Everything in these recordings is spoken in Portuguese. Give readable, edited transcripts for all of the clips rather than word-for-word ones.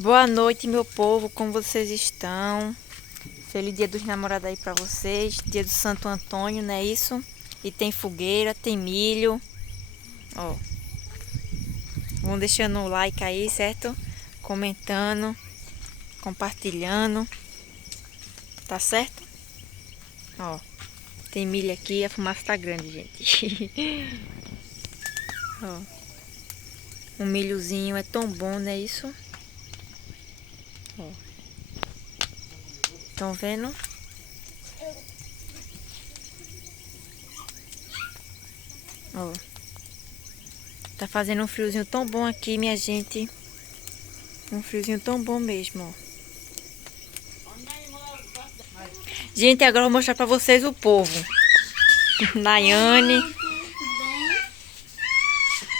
Boa noite, meu povo, como vocês estão? Feliz Dia dos Namorados aí pra vocês, Dia do Santo Antônio, não é isso? E tem fogueira, tem milho, ó. Vão deixando o like aí, certo? Comentando, compartilhando, tá certo? Ó, tem milho aqui, a fumaça tá grande, gente. Ó, um milhozinho é tão bom, não é isso? Ó. Estão vendo? Ó. Tá fazendo um friozinho tão bom aqui, minha gente. Um friozinho tão bom mesmo, ó. Gente, agora eu vou mostrar pra vocês o povo. Nayane.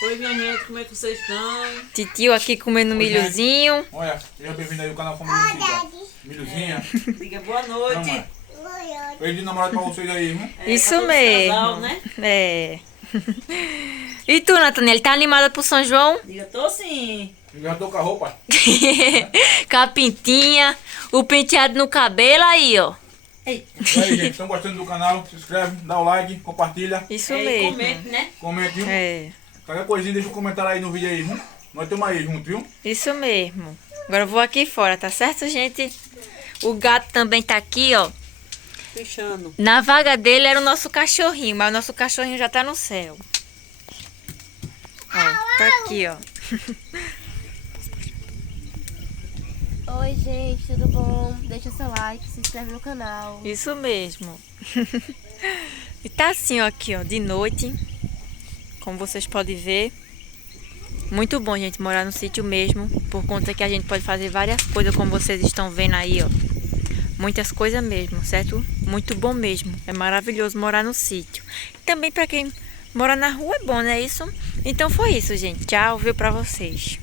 Oi, minha gente, como é que vocês estão? Titio aqui comendo milhozinho. Olha, seja bem-vindo aí ao canal Família Chica. Milhozinha. Diga boa noite. Feliz de namorado pra vocês aí, viu? Isso pra todos os mesmo. casal, né? É. E tu, Nathaniel, tá animada pro São João? Diga, tô sim. Eu já tô com a roupa. Com a pintinha, o penteado no cabelo aí, ó. Eita. E aí, gente, estão gostando do canal? Se inscreve, dá o like, compartilha, Isso É, mesmo. comente, né? comente, viu? É, Qualquer coisinha deixa um comentário aí no vídeo aí, viu? Nós estamos aí junto, viu? isso mesmo. Agora eu vou aqui fora, tá certo, gente? O gato também tá aqui, ó. Fechando. Na vaga dele era o nosso cachorrinho, mas o nosso cachorrinho já tá no céu. Ó, tá aqui, ó. Oi, gente, tudo bom? Deixa seu like, se inscreve no canal. Isso mesmo. E tá assim, ó, aqui, ó, de noite. Como vocês podem ver. Muito bom, gente, morar no sítio mesmo. Por conta que a gente pode fazer várias coisas, como vocês estão vendo aí, ó. Muitas coisas mesmo, certo? Muito bom mesmo. É maravilhoso morar no sítio. Também pra quem mora na rua é bom, não é isso? Então foi isso, gente. Tchau, viu pra vocês.